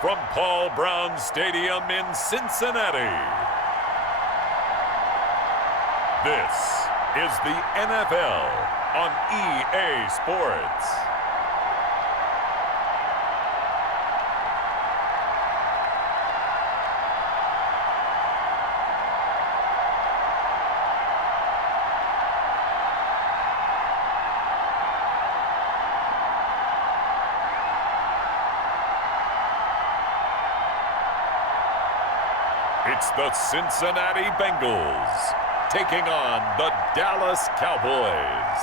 from Paul Brown Stadium in Cincinnati. This is the NFL on EA Sports. It's the Cincinnati Bengals taking on the Dallas Cowboys.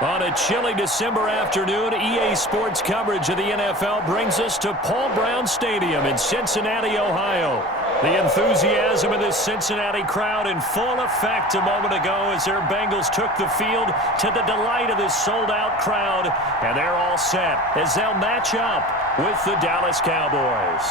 On a chilly December afternoon, EA Sports coverage of the NFL brings us to Paul Brown Stadium in Cincinnati, Ohio. The enthusiasm of this Cincinnati crowd in full effect a moment ago as their Bengals took the field to the delight of this sold-out crowd. And they're all set as they'll match up with the Dallas Cowboys.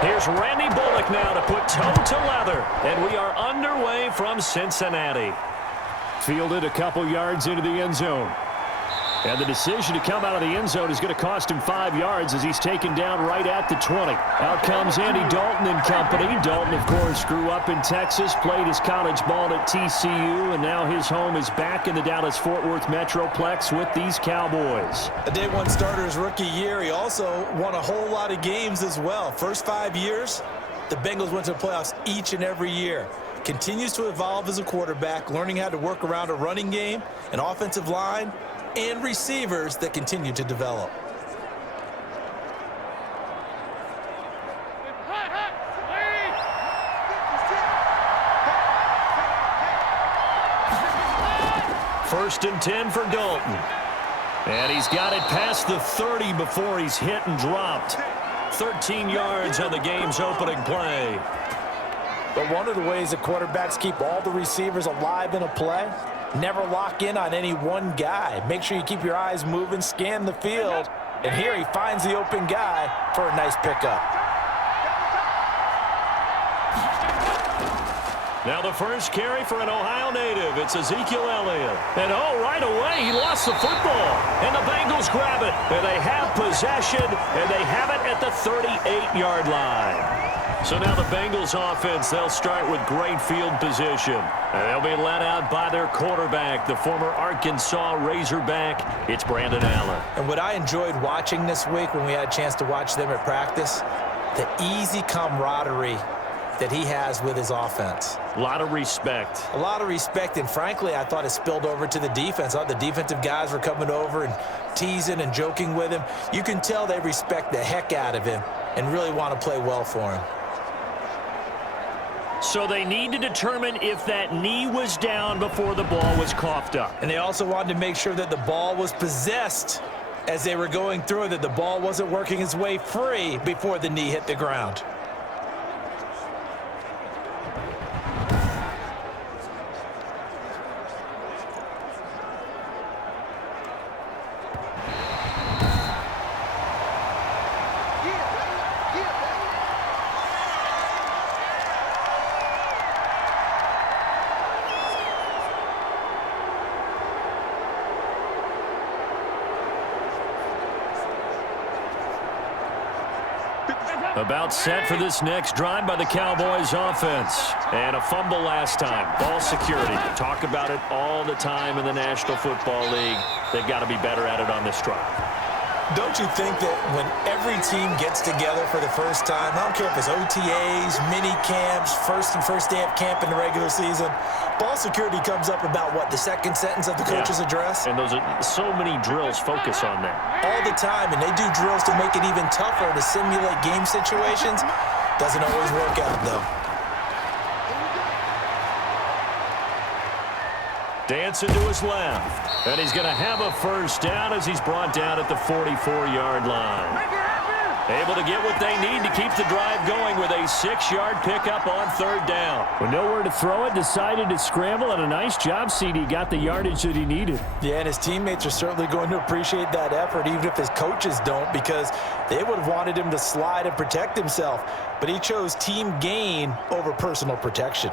Here's Randy Bullock now to put toe to leather, and we are underway from Cincinnati. Fielded a couple yards into the end zone. And the decision to come out of the end zone is going to cost him 5 yards as he's taken down right at the 20. Out comes Andy Dalton and company. Dalton, of course, grew up in Texas, played his college ball at TCU, and now his home is back in the Dallas-Fort Worth Metroplex with these Cowboys. A day one starter his rookie year. He also won a whole lot of games as well. First 5 years, the Bengals went to the playoffs each and every year. Continues to evolve as a quarterback, learning how to work around a running game, an offensive line, and receivers that continue to develop. First and 10 for Dalton. And he's got it past the 30 before he's hit and dropped. 13 yards on the game's opening play. But one of the ways that quarterbacks keep all the receivers alive in a play, never lock in on any one guy. Make sure you keep your eyes moving, scan the field. And here he finds the open guy for a nice pickup. Now the first carry for an Ohio native. It's Ezekiel Elliott. And right away he lost the football. And the Bengals grab it. And they have possession. And they have it at the 38-yard line. So now the Bengals offense, they'll start with great field position. And they'll be led out by their quarterback, the former Arkansas Razorback. It's Brandon Allen. And what I enjoyed watching this week when we had a chance to watch them at practice, the easy camaraderie that he has with his offense. A lot of respect. A lot of respect, and frankly, I thought it spilled over to the defense. I thought the defensive guys were coming over and teasing and joking with him. You can tell they respect the heck out of him and really want to play well for him. So they need to determine if that knee was down before the ball was coughed up. And they also wanted to make sure that the ball was possessed as they were going through it, that the ball wasn't working its way free before the knee hit the ground. About set for this next drive by the Cowboys offense. And a fumble last time. Ball security. Talk about it all the time in the National Football League. They've got to be better at it on this drive. Don't you think that when every team gets together for the first time, I don't care if it's OTAs, mini camps, first day of camp in the regular season, ball security comes up about, what, the second sentence of the coach's address? And those are so many drills focus on that. All the time, and they do drills to make it even tougher to simulate game situations. Doesn't always work out, though. Dancing to his left. And he's going to have a first down as he's brought down at the 44-yard line. Able to get what they need to keep the drive going with a 6-yard pickup on third down. With nowhere to throw it, decided to scramble, and a nice job, CD. Got the yardage that he needed. Yeah, and his teammates are certainly going to appreciate that effort, even if his coaches don't, because they would have wanted him to slide and protect himself. But he chose team gain over personal protection.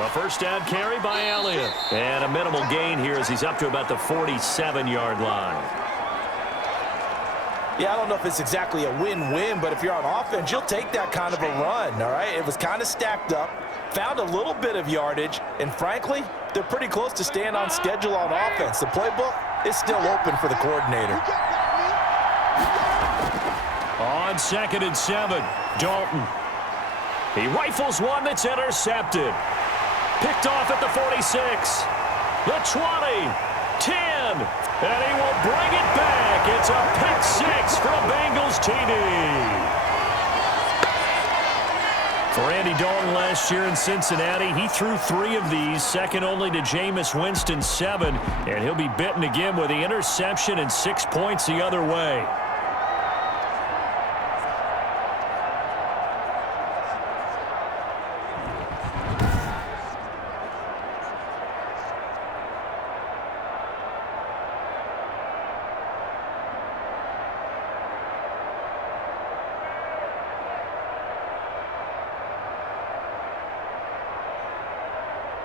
A first down carry by Elliott. And a minimal gain here as he's up to about the 47-yard line. Yeah, I don't know if it's exactly a win-win, but if you're on offense, you'll take that kind of a run, all right? It was kind of stacked up, found a little bit of yardage, and frankly, they're pretty close to staying on schedule on offense. The playbook is still open for the coordinator. On 2nd and 7, Dalton. He rifles one that's intercepted. Picked off at the 46, the 20, 10, and he will bring it back. It's a pick 6 for a Bengals TD. For Andy Dalton last year in Cincinnati, he threw 3 of these, second only to Jameis Winston's 7, and he'll be bitten again with the interception and 6 points the other way.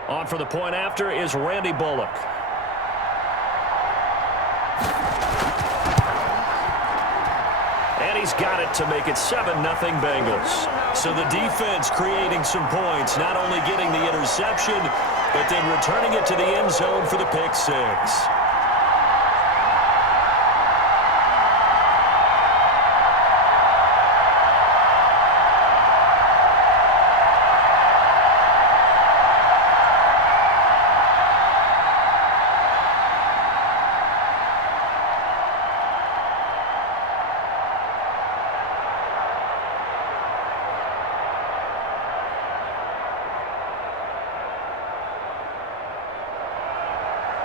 On for the point after is Randy Bullock. And he's got it to make it 7-0 Bengals. So the defense creating some points, not only getting the interception, but then returning it to the end zone for the pick 6.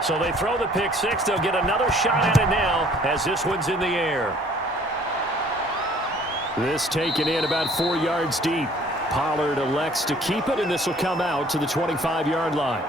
So they throw the pick 6. They'll get another shot at it now as this one's in the air. This taken in about 4 yards deep. Pollard elects to keep it, and this will come out to the 25-yard line.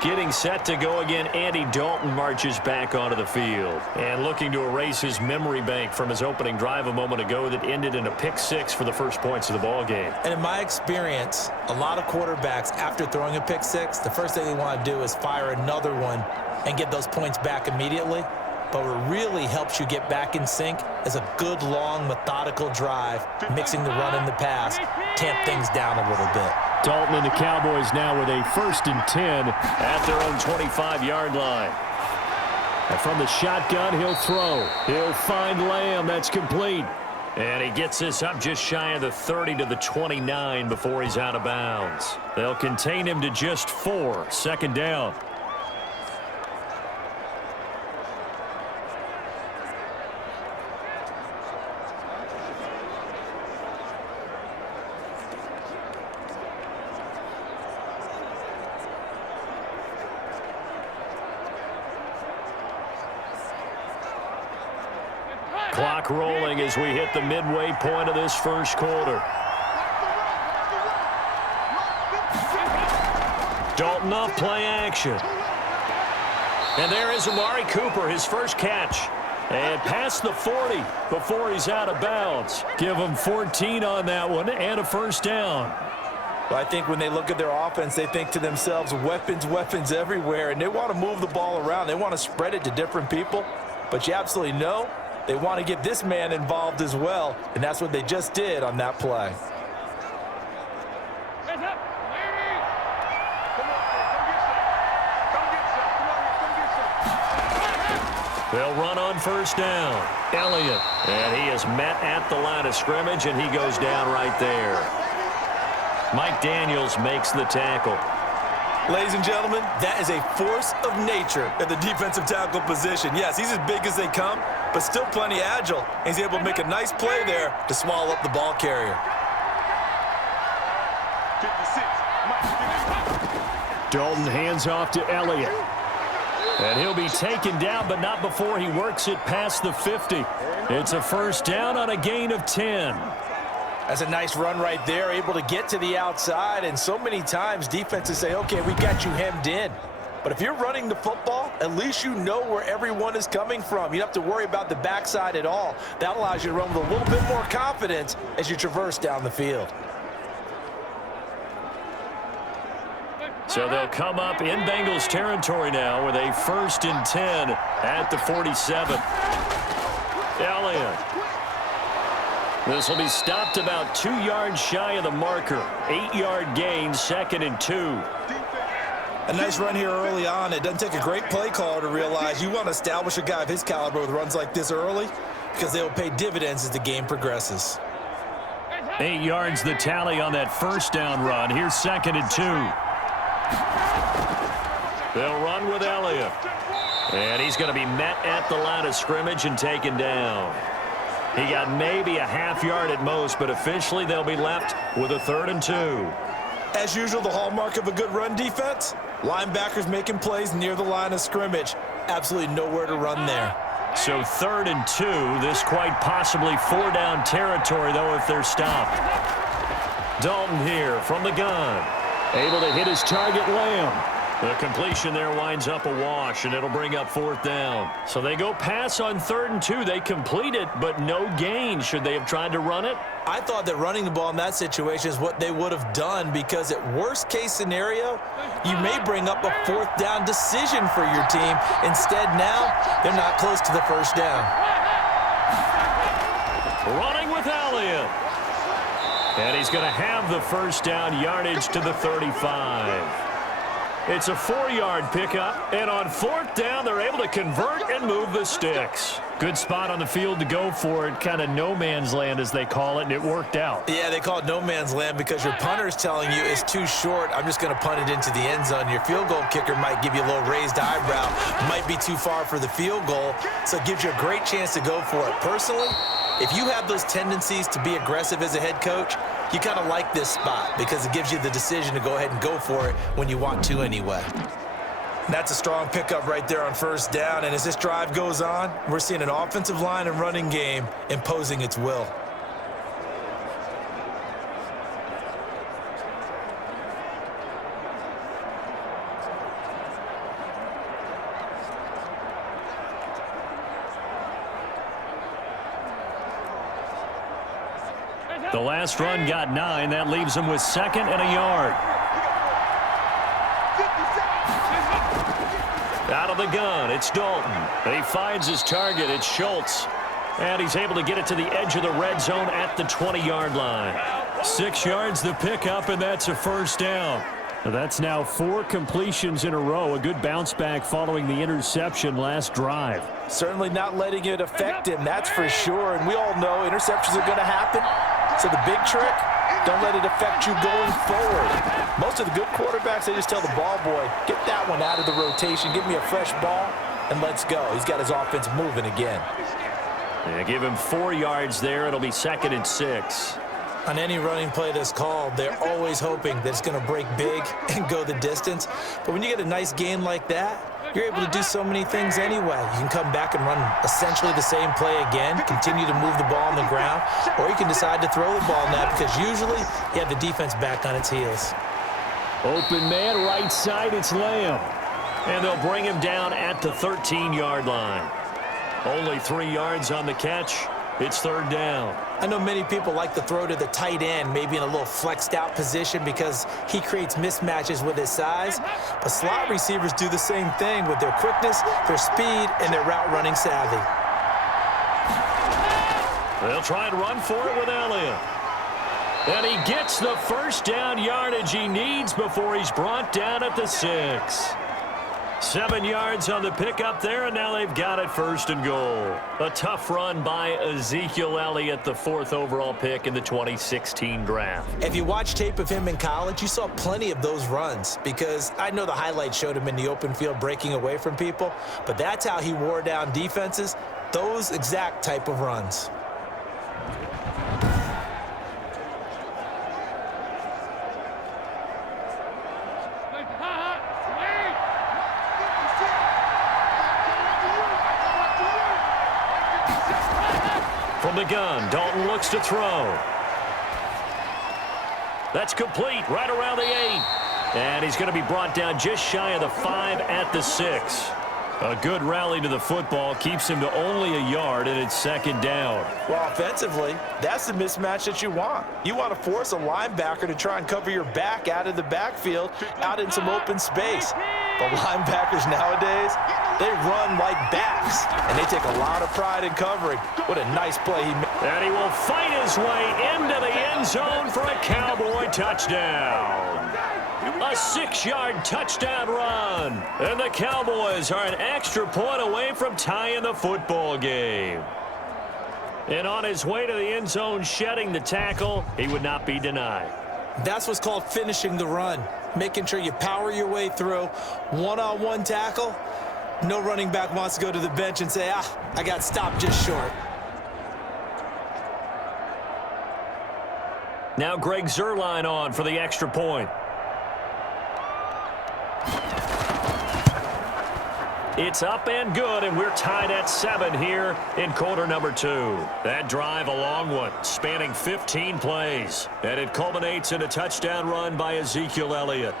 Getting set to go again, Andy Dalton marches back onto the field. And looking to erase his memory bank from his opening drive a moment ago that ended in a pick 6 for the first points of the ball game. And in my experience, a lot of quarterbacks, after throwing a pick 6, the first thing they want to do is fire another one and get those points back immediately. But what really helps you get back in sync is a good, long, methodical drive, mixing the run and the pass, tamp things down a little bit. Dalton and the Cowboys now with a 1st and 10 at their own 25-yard line. And from the shotgun, he'll throw. He'll find Lamb. That's complete. And he gets this up just shy of the 30 to the 29 before he's out of bounds. They'll contain him to just 4. 2nd down. Clock rolling as we hit the midway point of this first quarter. Dalton off play action. And there is Amari Cooper, his first catch. And past the 40 before he's out of bounds. Give him 14 on that one and a first down. Well, I think when they look at their offense, they think to themselves, weapons, weapons everywhere. And they want to move the ball around. They want to spread it to different people. But you absolutely know they want to get this man involved as well, and that's what they just did on that play. They'll run on first down. Elliott, and he is met at the line of scrimmage, and he goes down right there. Mike Daniels makes the tackle. Ladies and gentlemen, that is a force of nature at the defensive tackle position. Yes, he's as big as they come, but still plenty agile. He's able to make a nice play there to swallow up the ball carrier. 56. Dalton hands off to Elliott. And he'll be taken down, but not before he works it past the 50. It's a first down on a gain of 10. That's a nice run right there, able to get to the outside. And so many times defenses say, okay, we got you hemmed in. But if you're running the football, at least you know where everyone is coming from. You don't have to worry about the backside at all. That allows you to run with a little bit more confidence as you traverse down the field. So they'll come up in Bengals territory now with a 1st and 10 at the 47. Elliott. This will be stopped about 2 yards shy of the marker. 8-yard gain, 2nd and 2. A nice run here early on. It doesn't take a great play caller to realize you want to establish a guy of his caliber with runs like this early because they will pay dividends as the game progresses. 8 yards the tally on that first down run. Here's 2nd and 2. They'll run with Elliott. And he's going to be met at the line of scrimmage and taken down. He got maybe a half yard at most, but officially they'll be left with a 3rd and 2. As usual, the hallmark of a good run defense, linebackers making plays near the line of scrimmage. Absolutely nowhere to run there. So 3rd and 2. This quite possibly 4-down territory, though, if they're stopped. Dalton here from the gun. Able to hit his target, Lamb. The completion there winds up a wash, and it'll bring up 4th down. So they go pass on 3rd and 2. They complete it, but no gain. Should they have tried to run it? I thought that running the ball in that situation is what they would have done because at worst case scenario, you may bring up a 4th down decision for your team. Instead, now, they're not close to the 1st down. Running with Elliott. And he's going to have the 1st down, yardage to the 35. It's a 4-yard pickup, and on 4th down, they're able to convert and move the sticks. Good spot on the field to go for it, kind of no man's land as they call it, and it worked out. Yeah, they call it no man's land because your punter is telling you it's too short. I'm just going to punt it into the end zone. Your field goal kicker might give you a little raised eyebrow, might be too far for the field goal, so it gives you a great chance to go for it. Personally, if you have those tendencies to be aggressive as a head coach, you kind of like this spot because it gives you the decision to go ahead and go for it when you want to anyway. And that's a strong pickup right there on 1st down. And as this drive goes on, we're seeing an offensive line and running game imposing its will. The last run got 9. That leaves them with 2nd and a yard. Out of the gun, it's Dalton. He finds his target. It's Schultz. And he's able to get it to the edge of the red zone at the 20-yard line. 6 yards the pickup, and that's a 1st down. That's now 4 completions in a row. A good bounce back following the interception last drive. Certainly not letting it affect him, that's for sure. And we all know interceptions are going to happen. So the big trick, don't let it affect you going forward. Most of the good quarterbacks, they just tell the ball boy, get that one out of the rotation, give me a fresh ball, and let's go. He's got his offense moving again. Yeah, give him 4 yards there. It'll be 2nd and 6. On any running play that's called, they're always hoping that it's going to break big and go the distance. But when you get a nice gain like that, you're able to do so many things anyway. You can come back and run essentially the same play again, continue to move the ball on the ground, or you can decide to throw the ball now because usually you have the defense back on its heels. Open man, right side, it's Lamb. And they'll bring him down at the 13-yard line. Only 3 yards on the catch. It's 3rd down. I know many people like to throw to the tight end, maybe in a little flexed out position because he creates mismatches with his size. But slot receivers do the same thing with their quickness, their speed, and their route running savvy. They'll try and run for it with Elliott. And he gets the 1st down yardage he needs before he's brought down at the 6. 7 yards on the pickup there, and now they've got it 1st and goal. A tough run by Ezekiel Elliott, the 4th overall pick in the 2016 draft. If you watch tape of him in college, you saw plenty of those runs, because I know the highlights showed him in the open field breaking away from people, but that's how he wore down defenses, those exact type of runs. From the gun, Dalton looks to throw. That's complete, right around the 8. And he's going to be brought down just shy of the 5 at the 6. A good rally to the football keeps him to only a yard, and it's 2nd down. Well, offensively, that's the mismatch that you want. You want to force a linebacker to try and cover your back out of the backfield, out in some open space. The linebackers nowadays, they run like backs, and they take a lot of pride in covering. What a nice play he made. And he will fight his way into the end zone for a Cowboy touchdown. A 6-yard touchdown run. And the Cowboys are an extra point away from tying the football game. And on his way to the end zone, shedding the tackle, he would not be denied. That's what's called finishing the run. Making sure you power your way through. One-on-one tackle. No running back wants to go to the bench and say, I got stopped just short. Now Greg Zuerlein on for the extra point. It's up and good, and we're tied at 7 here in quarter number 2. That drive, a long one, spanning 15 plays. And it culminates in a touchdown run by Ezekiel Elliott.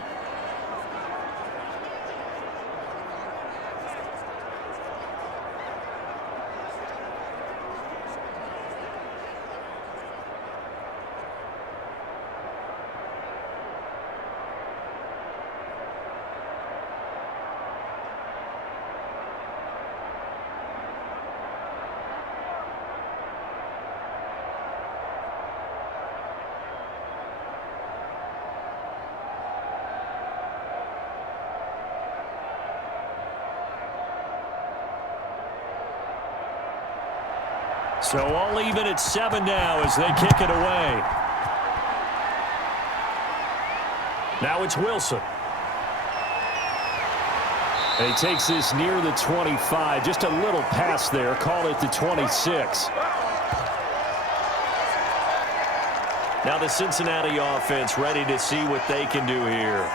So all even at 7 now as they kick it away. Now it's Wilson. And he takes this near the 25. Just a little pass there. Call it the 26. Now the Cincinnati offense ready to see what they can do here.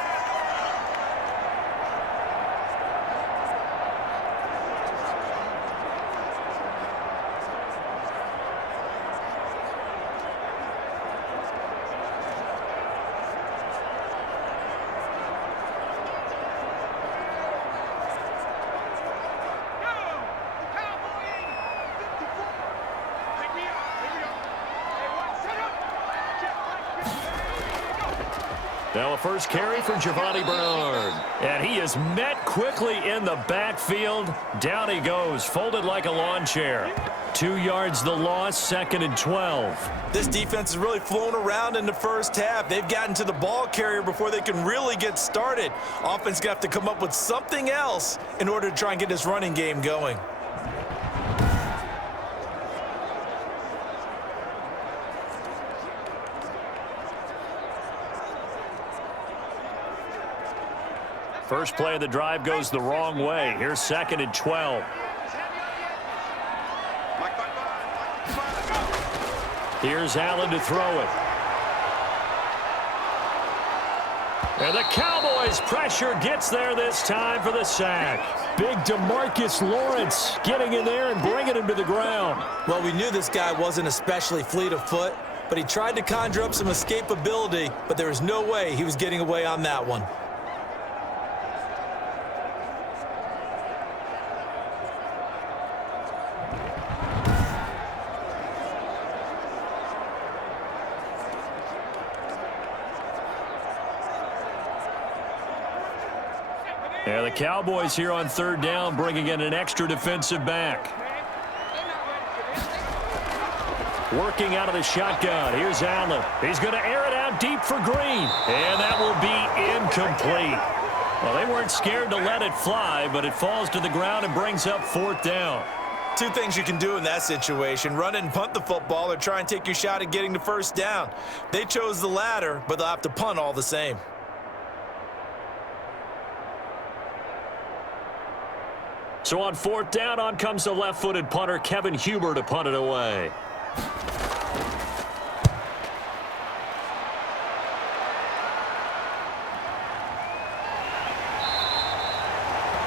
Now a first carry for Giovanni Bernard. And he is met quickly in the backfield. Down he goes, folded like a lawn chair. 2 yards the loss, 2nd and 12. This defense has really flown around in the first half. They've gotten to the ball carrier before they can really get started. Offense going to have to come up with something else in order to try and get this running game going. First play of the drive goes the wrong way. Here's 2nd and 12. Here's Allen to throw it. And the Cowboys pressure gets there this time for the sack. Big DeMarcus Lawrence getting in there and bringing him to the ground. Well, we knew this guy wasn't especially fleet of foot, but he tried to conjure up some escapability, but there was no way he was getting away on that one. Yeah, the Cowboys here on 3rd down, bringing in an extra defensive back. Working out of the shotgun. Here's Allen. He's going to air it out deep for Green. And that will be incomplete. Well, they weren't scared to let it fly, but it falls to the ground and brings up 4th down. Two things you can do in that situation: run it and punt the football, or try and take your shot at getting the 1st down. They chose the latter, but they'll have to punt all the same. So on 4th down, on comes the left-footed punter, Kevin Huber, to punt it away.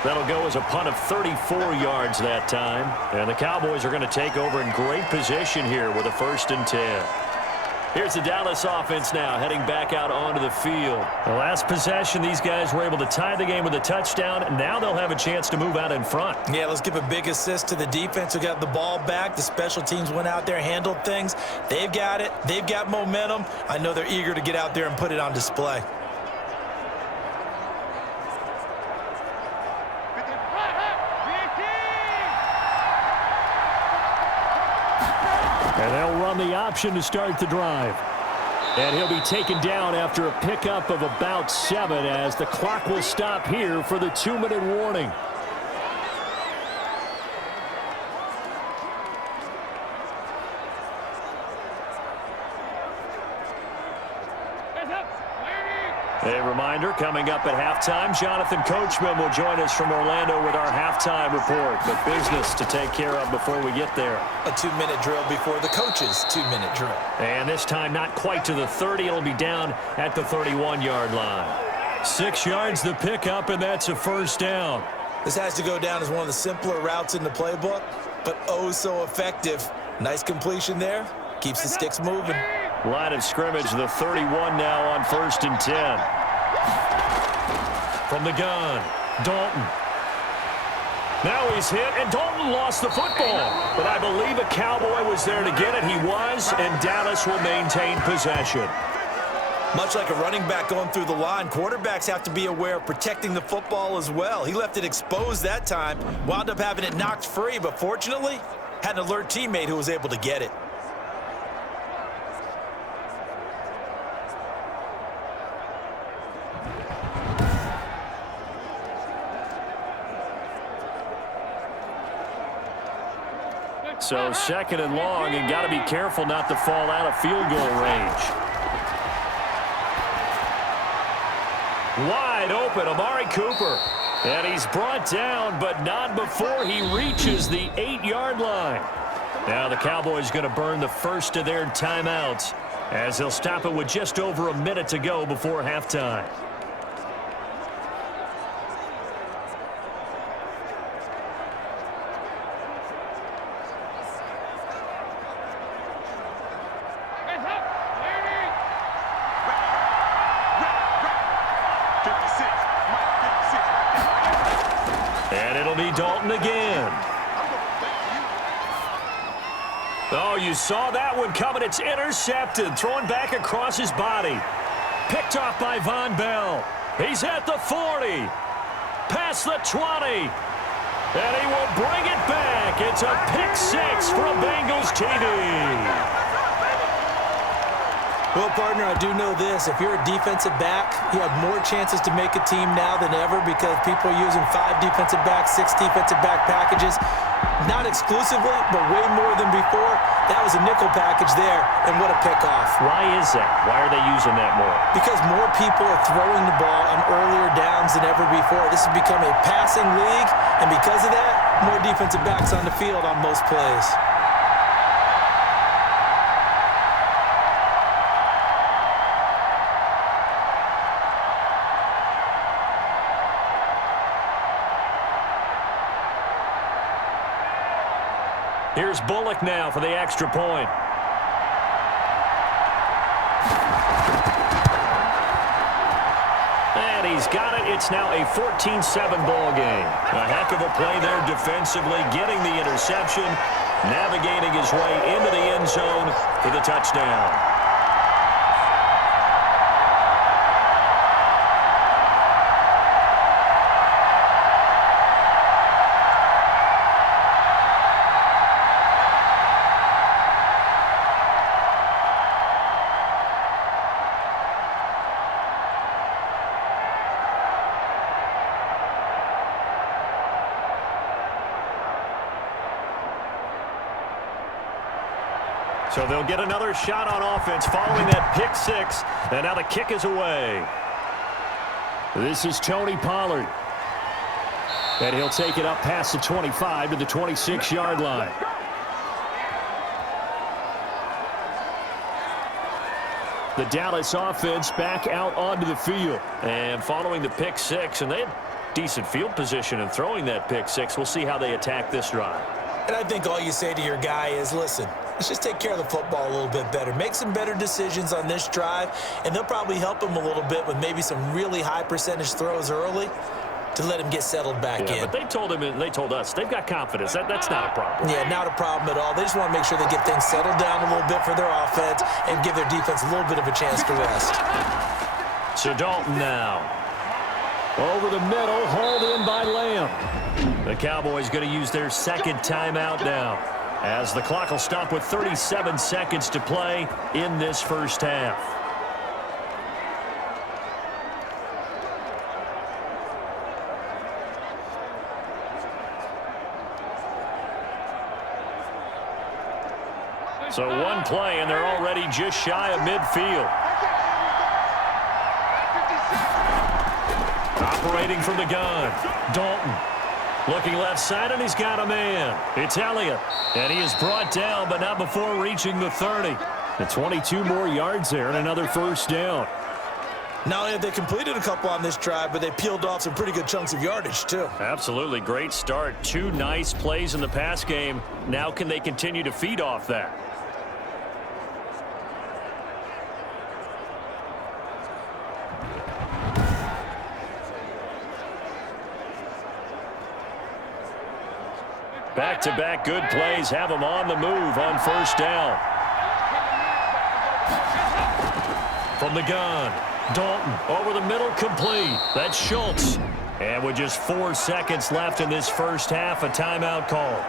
That'll go as a punt of 34 yards that time. And the Cowboys are going to take over in great position here with a 1st and 10. Here's the Dallas offense now heading back out onto the field. The last possession, these guys were able to tie the game with a touchdown, and now they'll have a chance to move out in front. Yeah, let's give a big assist to the defense who got the ball back. The special teams went out there, handled things. They've got it. They've got momentum. I know they're eager to get out there and put it on display. And they'll run the option to start the drive. And he'll be taken down after a pickup of about 7 as the clock will stop here for the 2-minute warning. A reminder, coming up at halftime, Jonathan Coachman will join us from Orlando with our halftime report. But business to take care of before we get there. A 2-minute drill before the coach's 2-minute drill. And this time not quite to the 30. It'll be down at the 31-yard line. 6 yards the pickup, and that's a 1st down. This has to go down as one of the simpler routes in the playbook, but oh so effective. Nice completion there. Keeps the sticks moving. Line of scrimmage, the 31 now on 1st and 10. From the gun, Dalton. Now he's hit, and Dalton lost the football. But I believe a Cowboy was there to get it. He was, and Dallas will maintain possession. Much like a running back going through the line, quarterbacks have to be aware of protecting the football as well. He left it exposed that time, wound up having it knocked free, but fortunately, had an alert teammate who was able to get it. So 2nd and long, and got to be careful not to fall out of field goal range. Wide open, Amari Cooper. And he's brought down, but not before he reaches the 8-yard line. Now the Cowboys going to burn the first of their timeouts as they'll stop it with just over a minute to go before halftime. And it'll be Dalton again. Oh, you saw that one coming. It's intercepted. Thrown back across his body. Picked off by Von Bell. He's at the 40. Past the 20. And he will bring it back. It's a pick-6 from Bengals TV. Well, partner, I do know this. If you're a defensive back, you have more chances to make a team now than ever because people are using 5 defensive backs, 6 defensive back packages. Not exclusively, but way more than before. That was a nickel package there, and what a pickoff. Why is that? Why are they using that more? Because more people are throwing the ball on earlier downs than ever before. This has become a passing league, and because of that, more defensive backs on the field on most plays. Here's Bullock now for the extra point. And he's got it. It's now a 14-7 ball game. A heck of a play there defensively, getting the interception, navigating his way into the end zone for the touchdown. So they'll get another shot on offense following that pick six. And now the kick is away. This is Tony Pollard. And he'll take it up past the 25 to the 26-yard line. The Dallas offense back out onto the field. And following the pick six, and they had decent field position in throwing that pick six. We'll see how they attack this drive. And I think all you say to your guy is, listen, let's just take care of the football a little bit better. Make some better decisions on this drive, and they'll probably help him a little bit with maybe some really high percentage throws early to let him get settled back in. But they told him, and they told us, they've got confidence. That's not a problem. Yeah, not a problem at all. They just want to make sure they get things settled down a little bit for their offense and give their defense a little bit of a chance to rest. So Dalton now. Over the middle, hauled in by Lamb. The Cowboys going to use their second timeout now, as the clock will stop with 37 seconds to play in this first half. So one play, and they're already just shy of midfield. Operating from the gun, Dalton. Looking left side, and he's got a man. It's Elliott, and he is brought down, but not before reaching the 30. The 22 more yards there and another first down. Not only have they completed a couple on this drive, but they peeled off some pretty good chunks of yardage, too. Absolutely. Great start. Two nice plays in the pass game. Now can they continue to feed off that? Back-to-back good plays have them on the move on first down. From the gun, Dalton over the middle, complete. That's Schultz. And with just 4 seconds left in this first half, a timeout call.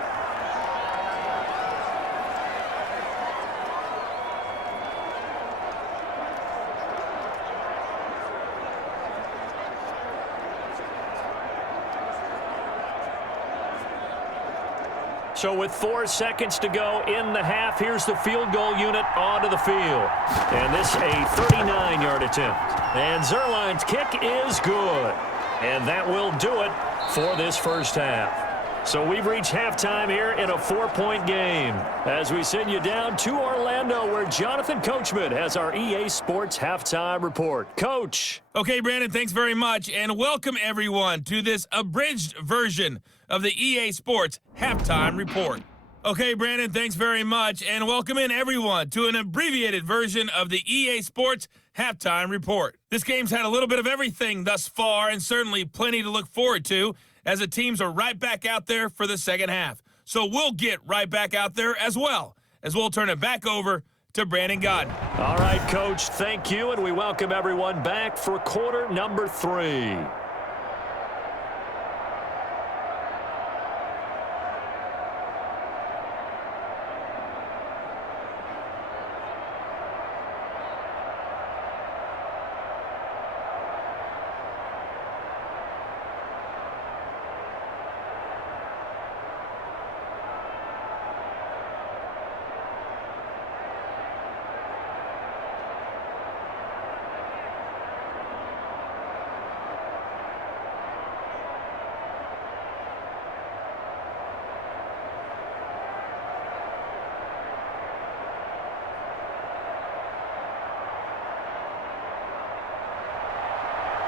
So with 4 seconds to go in the half, here's the field goal unit onto the field. And this a 39-yard attempt. And Zerline's kick is good. And that will do it for this first half. So we've reached halftime here in a 4-point game, as we send you down to Orlando, where Jonathan Coachman has our EA Sports halftime report. Coach. Okay, Brandon, thanks very much, and welcome everyone to this abridged version of the EA Sports halftime report. Okay, Brandon, thanks very much, and welcome in everyone to an abbreviated version of the EA Sports halftime report. This game's had a little bit of everything thus far, and certainly plenty to look forward to, as the teams are right back out there for the second half. So we'll get right back out there as well, as we'll turn it back over to Brandon Godden. All right, Coach, thank you, and we welcome everyone back for quarter number 3.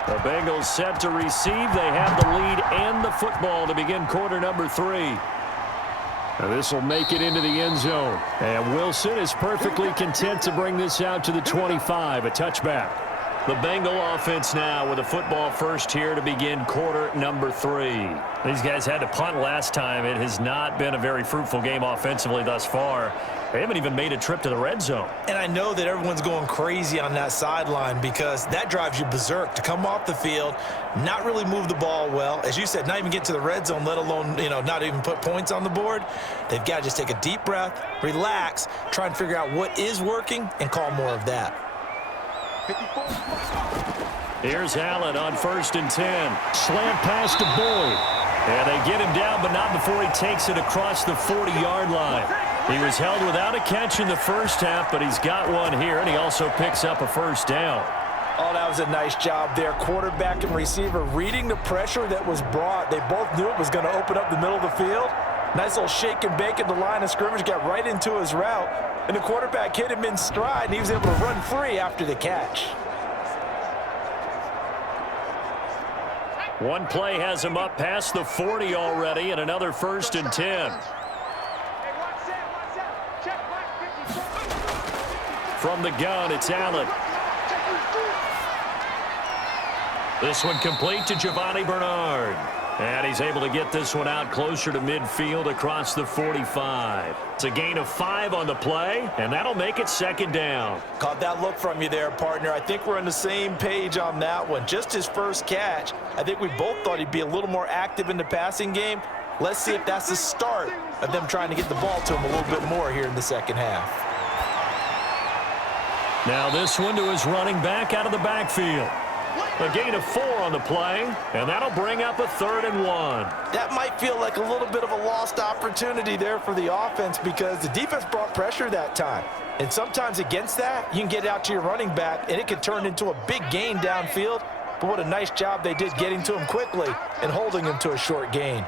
The Bengals set to receive. They have the lead and the football to begin quarter number 3. Now this will make it into the end zone. And Wilson is perfectly content to bring this out to the 25, a touchback. The Bengal offense now with a football first here to begin quarter number 3. These guys had to punt last time. It has not been a very fruitful game offensively thus far. They haven't even made a trip to the red zone. And I know that everyone's going crazy on that sideline, because that drives you berserk to come off the field, not really move the ball well. As you said, not even get to the red zone, let alone, not even put points on the board. They've got to just take a deep breath, relax, try and figure out what is working, and call more of that. Here's Allen on 1st and 10. Slant pass to Boyd. And they get him down, but not before he takes it across the 40-yard line. He was held without a catch in the first half, but he's got one here, and he also picks up a first down. Oh, that was a nice job there. Quarterback and receiver reading the pressure that was brought. They both knew it was going to open up the middle of the field. Nice little shake and bake at the line of scrimmage, got right into his route, and the quarterback hit him in stride, and he was able to run free after the catch. One play has him up past the 40 already, and another 1st and 10. From the gun, it's Allen. This one complete to Giovanni Bernard. And he's able to get this one out closer to midfield across the 45. It's a gain of 5 on the play, and that'll make it 2nd down. Caught that look from you there, partner. I think we're on the same page on that one. Just his first catch. I think we both thought he'd be a little more active in the passing game. Let's see if that's the start of them trying to get the ball to him a little bit more here in the second half. Now this one to his running back out of the backfield. A gain of 4 on the play, and that'll bring up a 3rd and 1. That might feel like a little bit of a lost opportunity there for the offense because the defense brought pressure that time. And sometimes against that, you can get out to your running back, and it could turn into a big gain downfield. But what a nice job they did getting to him quickly and holding him to a short gain.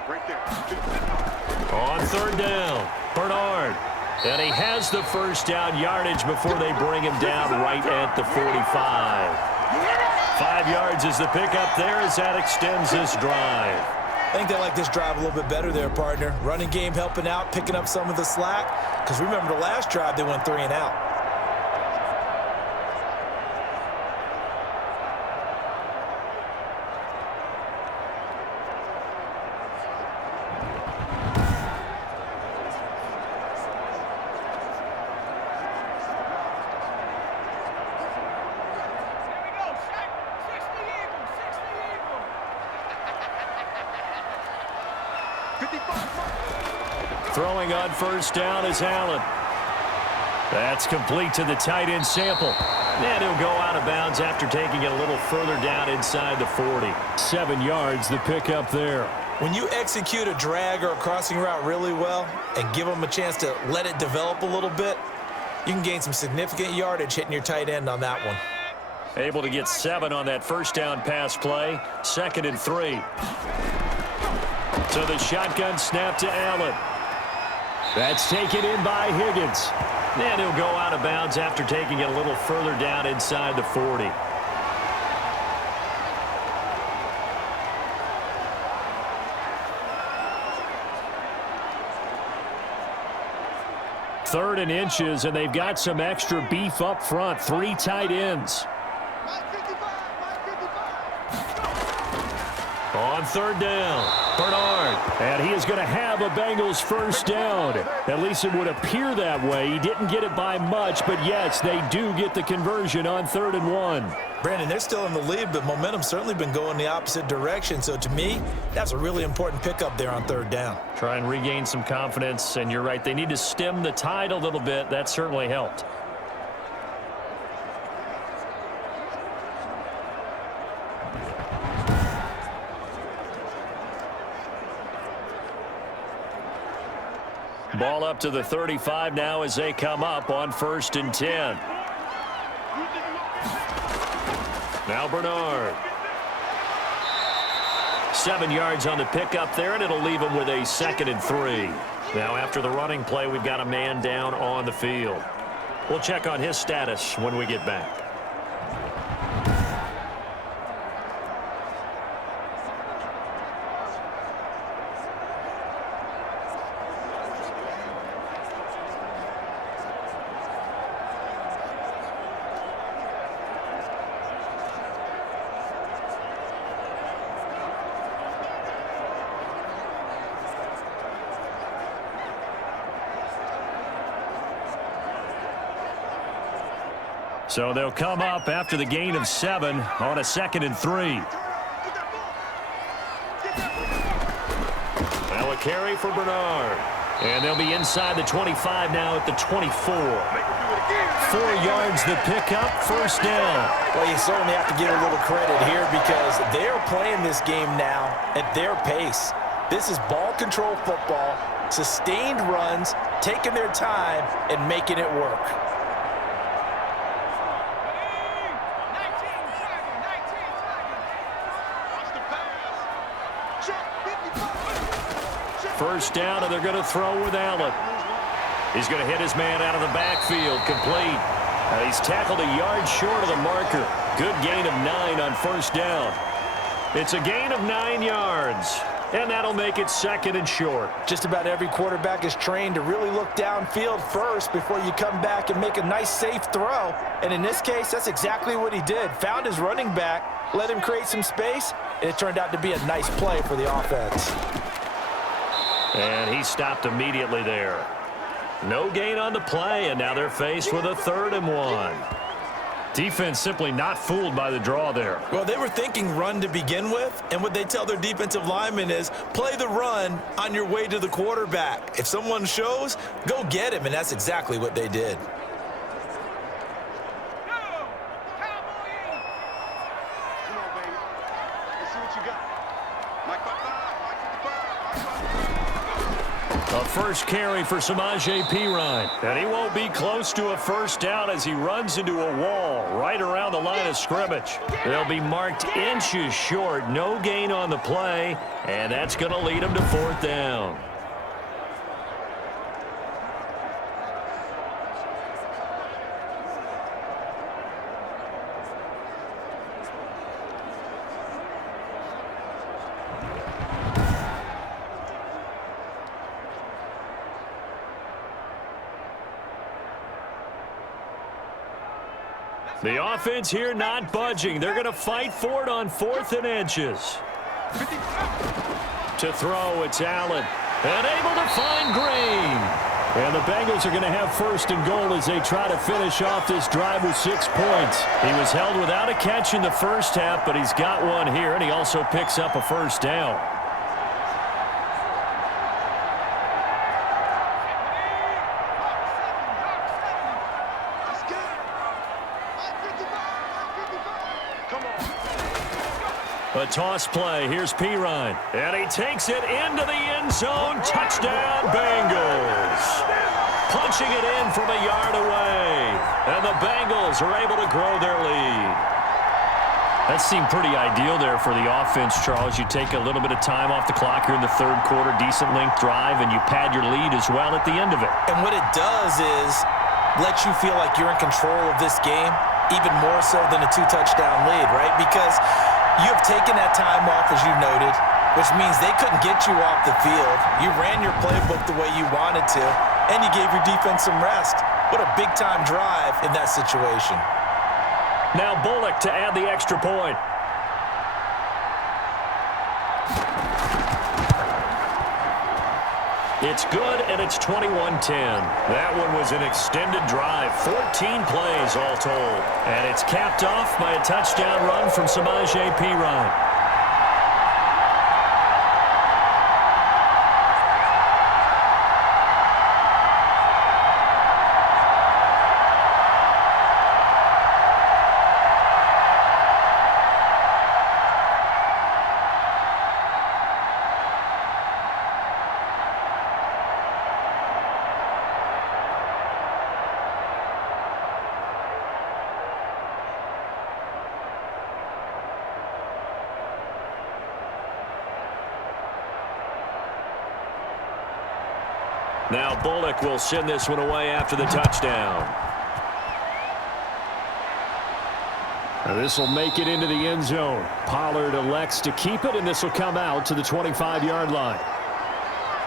On 3rd down, Bernard. And he has the first down yardage before they bring him down right at the 45. 5 yards is the pickup there as that extends this drive. I think they like this drive a little bit better there, partner. Running game helping out, picking up some of the slack. Because remember the last drive, they went 3 and out. Throwing on first down is Allen. That's complete to the tight end Sample. And he'll go out of bounds after taking it a little further down inside the 40. 7 yards, the pickup there. When you execute a drag or a crossing route really well and give them a chance to let it develop a little bit, you can gain some significant yardage hitting your tight end on that one. Able to get 7 on that first down pass play. 2nd and 3. So the shotgun snap to Allen. That's taken in by Higgins. And he'll go out of bounds after taking it a little further down inside the 40. Third and inches, and they've got some extra beef up front. 3 tight ends. On 3rd down, Bernard. And he is going to have a Bengals first down. At least it would appear that way. He didn't get it by much, but yes, they do get the conversion on 3rd and 1. Brandon, they're still in the lead, but momentum's certainly been going the opposite direction. So to me, that's a really important pickup there on 3rd down. Try and regain some confidence, and you're right. They need to stem the tide a little bit. That certainly helped. Ball up to the 35 now as they come up on 1st and 10. Now Bernard. 7 yards on the pickup there, and it'll leave him with a 2nd and 3. Now after the running play, we've got a man down on the field. We'll check on his status when we get back. So they'll come up after the gain of 7 on a 2nd and 3. Now a carry for Bernard. And they'll be inside the 25 now at the 24. 4 yards the pickup, first down. Well, you certainly have to give a little credit here because they're playing this game now at their pace. This is ball control football. sustained runs, taking their time, and making it work. First down, and they're going to throw with Allen. He's going to hit his man out of the backfield, complete. He's tackled a yard short of the marker. Good gain of 9 on first down. It's a gain of 9 yards, and that'll make it second and short. Just about every quarterback is trained to really look downfield first before you come back and make a nice, safe throw. And in this case, that's exactly what he did. Found his running back, let him create some space, and it turned out to be a nice play for the offense. And he stopped immediately there. No gain on the play, and now they're faced with a 3rd and 1. Defense simply not fooled by the draw there. Well, they were thinking run to begin with, and what they tell their defensive linemen is play the run on your way to the quarterback. If someone shows, go get him, and that's exactly what they did. A first carry for Samaje Perine. And he won't be close to a first down as he runs into a wall right around the line of scrimmage. They'll be marked inches short. No gain on the play, and that's going to lead them to 4th down. The offense here not budging. They're going to fight for it on 4th and inches. To throw, it's Allen. And able to find Green. And the Bengals are going to have 1st and goal as they try to finish off this drive with 6 points. He was held without a catch in the first half, but he's got one here, and he also picks up a first down. A toss play. Here's Perine. And he takes it into the end zone. Touchdown, Bengals. Punching it in from a yard away. And the Bengals are able to grow their lead. That seemed pretty ideal there for the offense, Charles. You take a little bit of time off the clock here in the 3rd quarter, decent length drive, and you pad your lead as well at the end of it. And what it does is let you feel like you're in control of this game, even more so than a 2-touchdown lead, right? Because you have taken that time off, as you noted, which means they couldn't get you off the field. You ran your playbook the way you wanted to, and you gave your defense some rest. What a big-time drive in that situation. Now Bullock to add the extra point. It's good, and it's 21-10. That one was an extended drive, 14 plays all told. And it's capped off by a touchdown run from Samaje Perine. Now Bullock will send this one away after the touchdown. This will make it into the end zone. Pollard elects to keep it, and this will come out to the 25-yard line.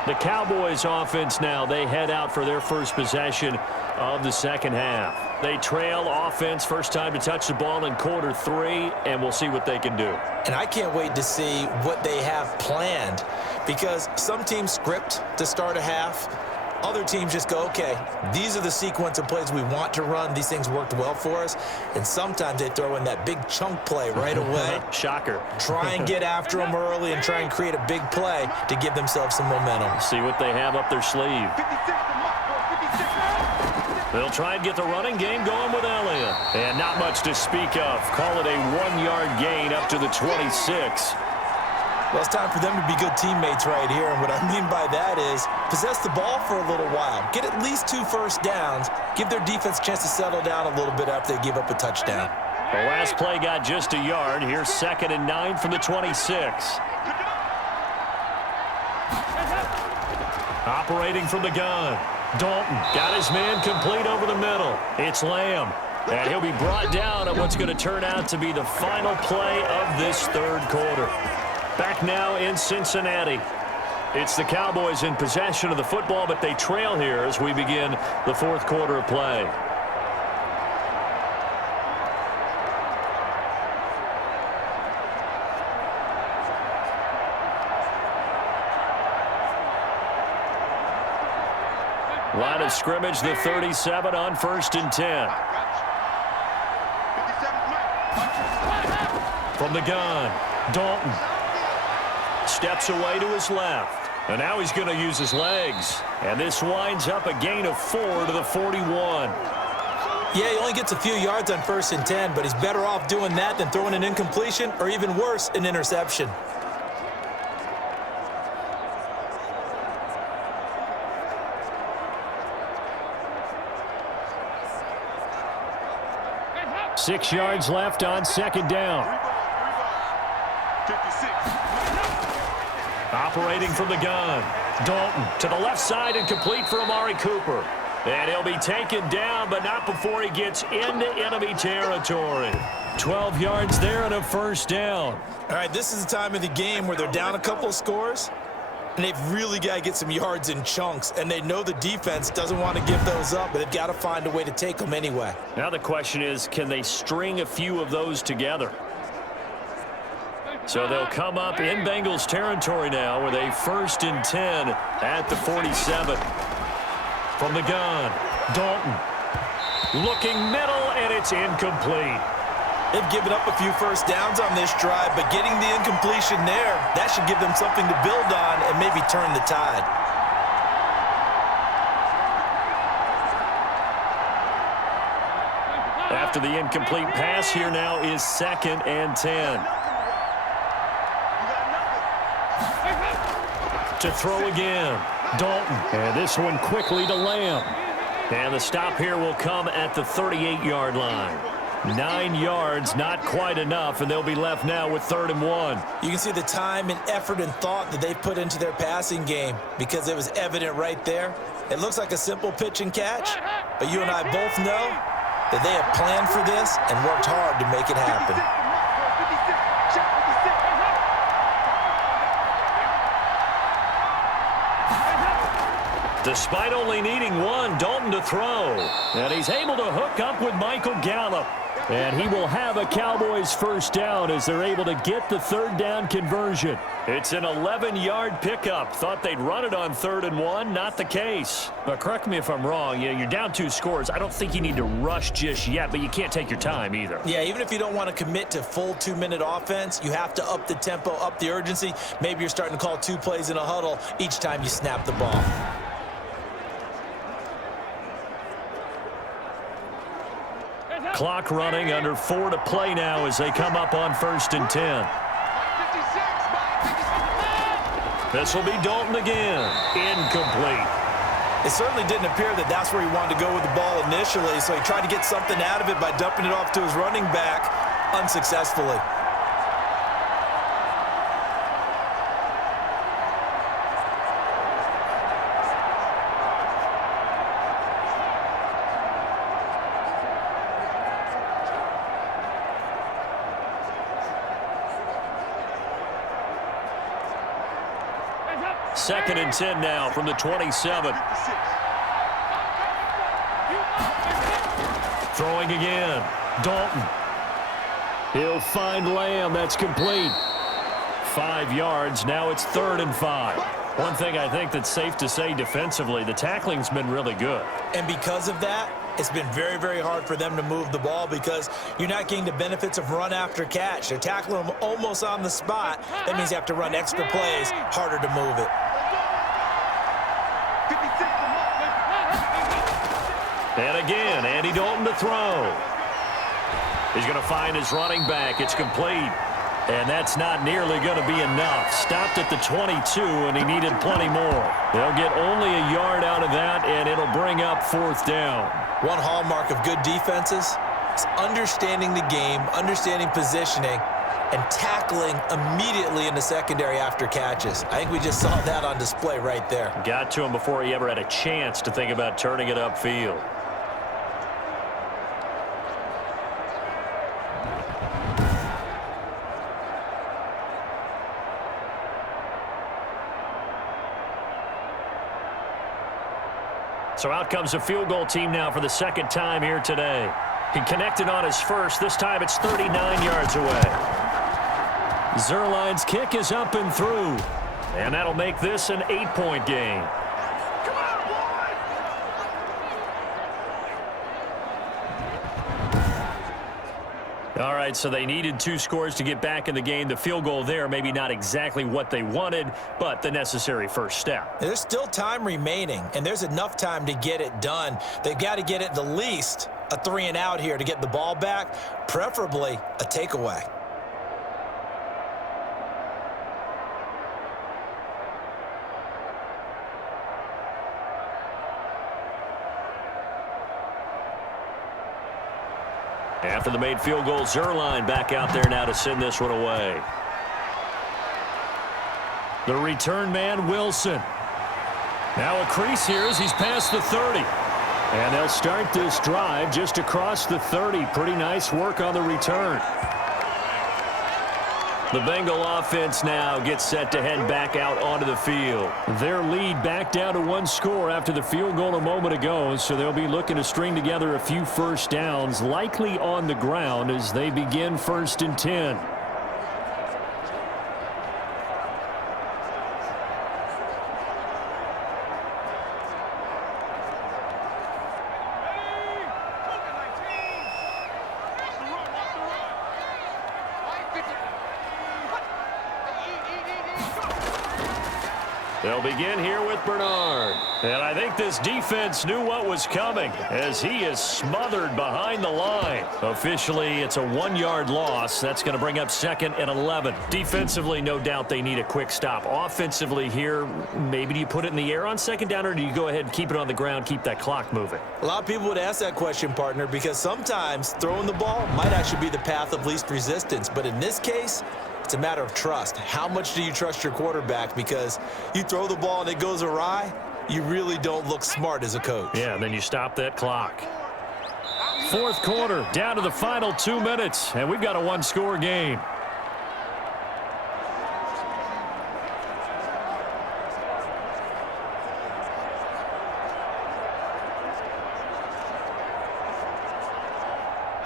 The Cowboys offense now, they head out for their first possession of the second half. They trail offense, first time to touch the ball in quarter 3, and we'll see what they can do. And I can't wait to see what they have planned, because some teams script to start a half. Other teams just go, okay, these are the sequence of plays we want to run. These things worked well for us. And sometimes they throw in that big chunk play right away. Shocker. Try and get after them early and try and create a big play to give themselves some momentum. See what they have up their sleeve. They'll try and get the running game going with Elliott. And not much to speak of. Call it a 1-yard gain up to the 26. Well, it's time for them to be good teammates right here, and what I mean by that is possess the ball for a little while, get at least 2 first downs, give their defense a chance to settle down a little bit after they give up a touchdown. The last play got just a yard. Here's 2nd and 9 from the 26. Operating from the gun. Dalton got his man complete over the middle. It's Lamb. And he'll be brought down at what's going to turn out to be the final play of this 3rd quarter. Back now in Cincinnati. It's the Cowboys in possession of the football, but they trail here as we begin the 4th quarter of play. Line of scrimmage, the 37 on 1st and 10. From the gun, Dalton steps away to his left. And now he's going to use his legs. And this winds up a gain of 4 to the 41. Yeah, he only gets a few yards on 1st and 10, but he's better off doing that than throwing an incompletion or even worse, an interception. Six yards left on 2nd down. Operating from the gun. Dalton to the left side and complete for Amari Cooper. And he'll be taken down, but not before he gets into enemy territory. 12 yards there and a 1st down. All right, this is the time of the game where they're down a couple of scores, and they've really got to get some yards in chunks, and they know the defense doesn't want to give those up, but they've got to find a way to take them anyway. Now the question is, can they string a few of those together? So they'll come up in Bengals territory now with a 1st and 10 at the 47. From the gun, Dalton looking middle, and it's incomplete. They've given up a few first downs on this drive, but getting the incompletion there, that should give them something to build on and maybe turn the tide. After the incomplete pass, here now is 2nd and 10. To throw again, Dalton. And this one quickly to Lamb. And the stop here will come at the 38-yard line. 9 yards, not quite enough, and they'll be left now with 3rd and 1. You can see the time and effort and thought that they put into their passing game because it was evident right there. It looks like a simple pitch and catch, but you and I both know that they have planned for this and worked hard to make it happen. Despite only needing one, Dalton to throw. And he's able to hook up with Michael Gallup. And he will have a Cowboys 1st down as they're able to get the 3rd down conversion. It's an 11-yard pickup. Thought they'd run it on 3rd and 1. Not the case. But correct me if I'm wrong. You're down 2 scores. I don't think you need to rush just yet, but you can't take your time either. Yeah, even if you don't want to commit to full 2-minute offense, you have to up the tempo, up the urgency. Maybe you're starting to call 2 plays in a huddle each time you snap the ball. Clock running, under 4 to play now as they come up on 1st and 10. This will be Dalton again. Incomplete. It certainly didn't appear that that's where he wanted to go with the ball initially, so he tried to get something out of it by dumping it off to his running back unsuccessfully. Second and 10 now from the 27. Throwing again. Dalton. He'll find Lamb. That's complete. 5 yards. Now it's 3rd and 5. One thing I think that's safe to say defensively, the tackling's been really good. And because of that, it's been very, very hard for them to move the ball because you're not getting the benefits of run after catch. They're tackling them almost on the spot. That means you have to run extra plays, harder to move it. And again, Andy Dalton to throw. He's going to find his running back. It's complete. And that's not nearly going to be enough. Stopped at the 22, and he needed plenty more. They'll get only a yard out of that, and it'll bring up 4th down. One hallmark of good defenses is understanding the game, understanding positioning, and tackling immediately in the secondary after catches. I think we just saw that on display right there. Got to him before he ever had a chance to think about turning it upfield. So out comes a field goal team now for the 2nd time here today. He connected on his first. This time it's 39 yards away. Zerline's kick is up and through. And that'll make this an 8-point game. All right, so they needed 2 scores to get back in the game. The field goal there, maybe not exactly what they wanted, but the necessary first step. There's still time remaining, and there's enough time to get it done. They've got to get it the least a 3-and-out here to get the ball back, preferably a takeaway. After the made field goal, Zerline back out there now to send this one away. The return man, Wilson. Now a crease here as he's past the 30. And they'll start this drive just across the 30. Pretty nice work on the return. The Bengal offense now gets set to head back out onto the field. Their lead back down to 1 score after the field goal a moment ago, so they'll be looking to string together a few first downs, likely on the ground as they begin 1st and 10. They'll begin here with Bernard. And I think this defense knew what was coming as he is smothered behind the line. Officially, it's a 1-yard loss. That's going to bring up 2nd and 11. Defensively, no doubt they need a quick stop. Offensively here, maybe do you put it in the air on 2nd down, or do you go ahead and keep it on the ground, keep that clock moving? A lot of people would ask that question, partner, because sometimes throwing the ball might actually be the path of least resistance. But in this case, it's a matter of trust. How much do you trust your quarterback? Because you throw the ball and it goes awry, you really don't look smart as a coach. Yeah, and then you stop that clock. 4th quarter, down to the final 2 minutes, and we've got a 1-score game.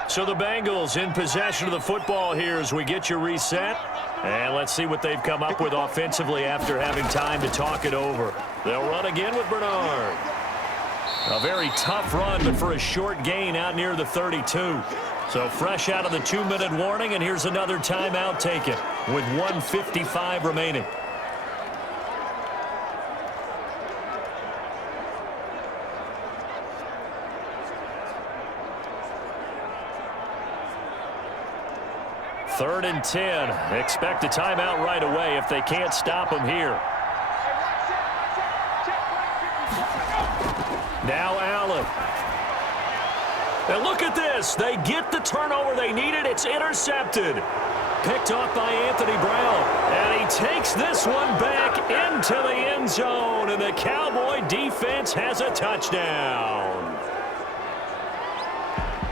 So the Bengals in possession of the football here as we get you reset. And let's see what they've come up with offensively after having time to talk it over. They'll run again with Bernard. A very tough run, but for a short gain out near the 32. So fresh out of the 2-minute warning, and here's another timeout taken with 1:55 remaining. Third and 10. Expect a timeout right away if they can't stop them here. Now Allen. And look at this. They get the turnover they needed. It's intercepted. Picked off by Anthony Brown. And he takes this one back into the end zone. And the Cowboy defense has a touchdown.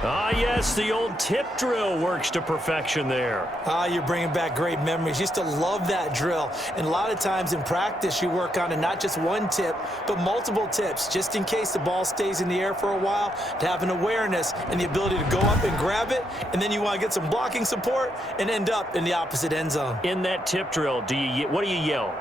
Ah, yes, the old tip drill works to perfection there. Ah, you're bringing back great memories. Used to love that drill. And a lot of times in practice, you work on it, not just one tip, but multiple tips, just in case the ball stays in the air for a while, to have an awareness and the ability to go up and grab it, and then you want to get some blocking support and end up in the opposite end zone. In that tip drill, what do you yell?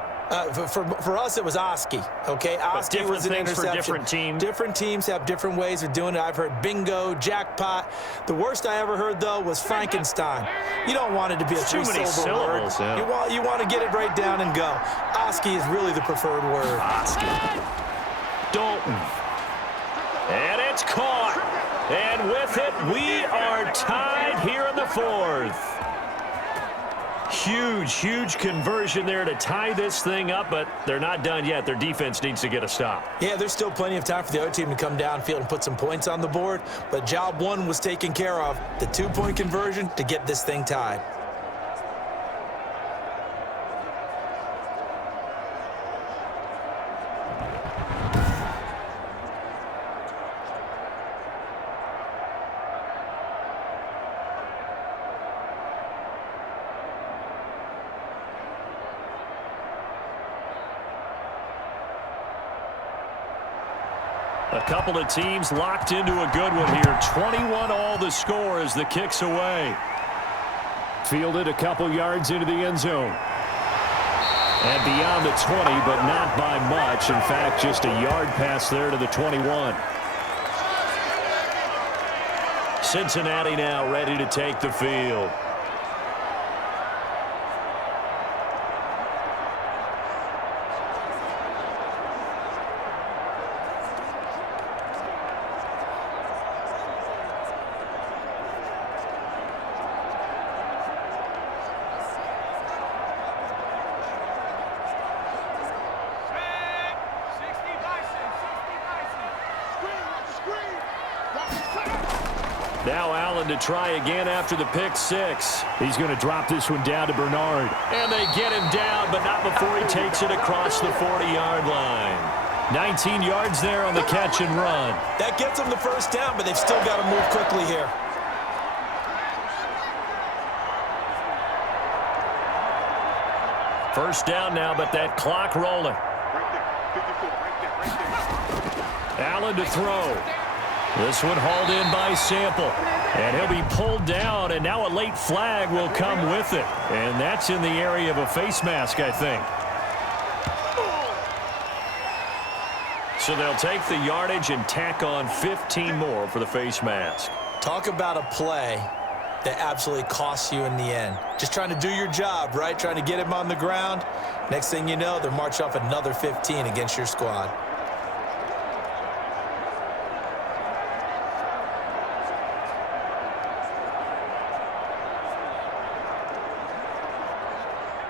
For us, it was Oski, okay? Oski was an interception. For different teams. Different teams have different ways of doing it. I've heard bingo, jackpot. The worst I ever heard, though, was Frankenstein. You don't want it to be a three-syllable word. Yeah. You want to get it right down and go. Oski is really the preferred word. Oski. Dalton. And it's caught. And with it, we are tied here in the 4th. Huge conversion there to tie this thing up, but they're not done yet. Their defense needs to get a stop. Yeah, there's still plenty of time for the other team to come downfield and put some points on the board, but job one was taken care of. The 2-point conversion to get this thing tied. A couple of teams locked into a good one here. 21 all the score as the kick's away. Fielded a couple yards into the end zone. And beyond the 20, but not by much. In fact, just a yard pass there to the 21. Cincinnati now ready to take the field. Now Allen to try again after the pick six. He's going to drop this one down to Bernard. And they get him down, but not before he takes it across the 40-yard line. 19 yards there on the catch and run. That gets them the first down, but they've still got to move quickly here. First down now, but that clock rolling. Allen to throw. This one hauled in by Sample. And he'll be pulled down, and now a late flag will come with it. And that's in the area of a face mask, I think. So they'll take the yardage and tack on 15 more for the face mask. Talk about a play that absolutely costs you in the end. Just trying to do your job, right? Trying to get him on the ground. Next thing you know, they're marching off another 15 against your squad.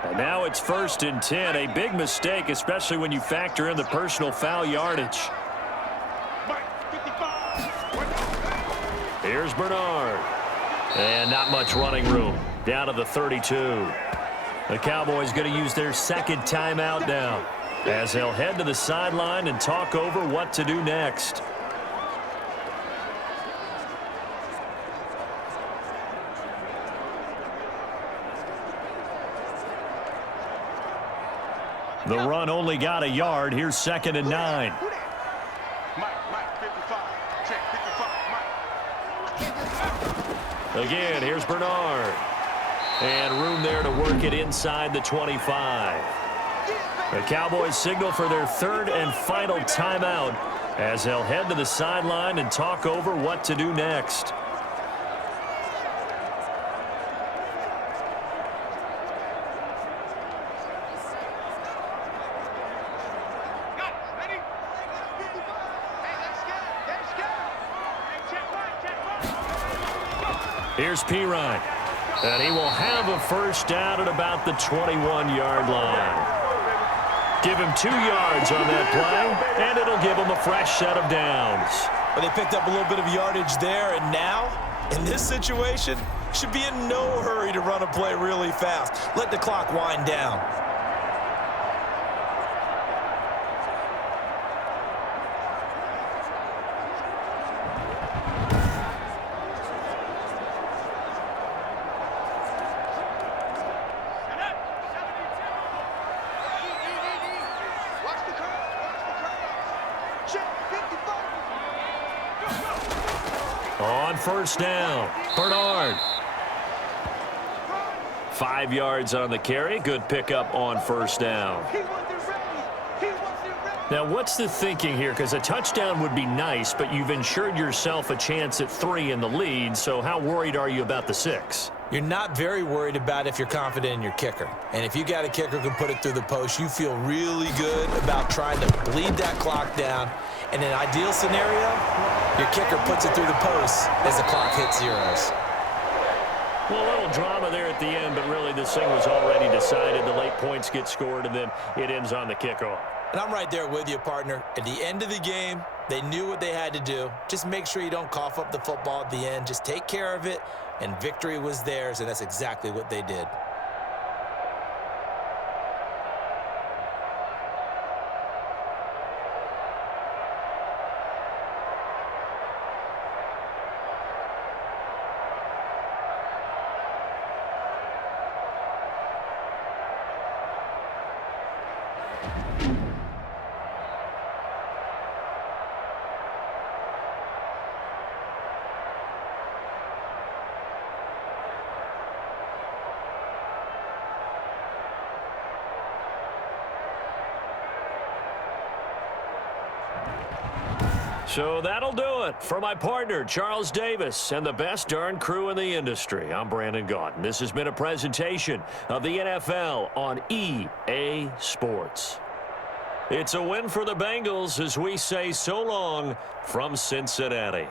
And now it's 1st and 10. A big mistake, especially when you factor in the personal foul yardage. Here's Bernard. And not much running room. Down to the 32. The Cowboys going to use their second timeout now, as they'll head to the sideline and talk over what to do next. The run only got a yard. Here's 2nd and 9. Again, here's Bernard. And room there to work it inside the 25. The Cowboys signal for their 3rd and final timeout as they'll head to the sideline and talk over what to do next. Here's Pirine. And he will have a first down at about the 21-yard line. Give him 2 yards on that play, and it'll give him a fresh set of downs. But they picked up a little bit of yardage there, and now, in this situation, should be in no hurry to run a play really fast. Let the clock wind down. On first down, Bernard. 5 yards on the carry. Good pickup on first down. Now, what's the thinking here? Because a touchdown would be nice, but you've ensured yourself a chance at 3 in the lead, so how worried are you about the 6? You're not very worried about if you're confident in your kicker. And if you got a kicker who can put it through the post, you feel really good about trying to bleed that clock down. In an ideal scenario, your kicker puts it through the post as the clock hits zeros. Well, a little drama there at the end, but really this thing was already decided. The late points get scored, and then it ends on the kickoff. And I'm right there with you, partner. At the end of the game, they knew what they had to do. Just make sure you don't cough up the football at the end. Just take care of it, and victory was theirs, and that's exactly what they did. So that'll do it for my partner, Charles Davis, and the best darn crew in the industry. I'm Brandon Gaudin. This has been a presentation of the NFL on EA Sports. It's a win for the Bengals as we say so long from Cincinnati.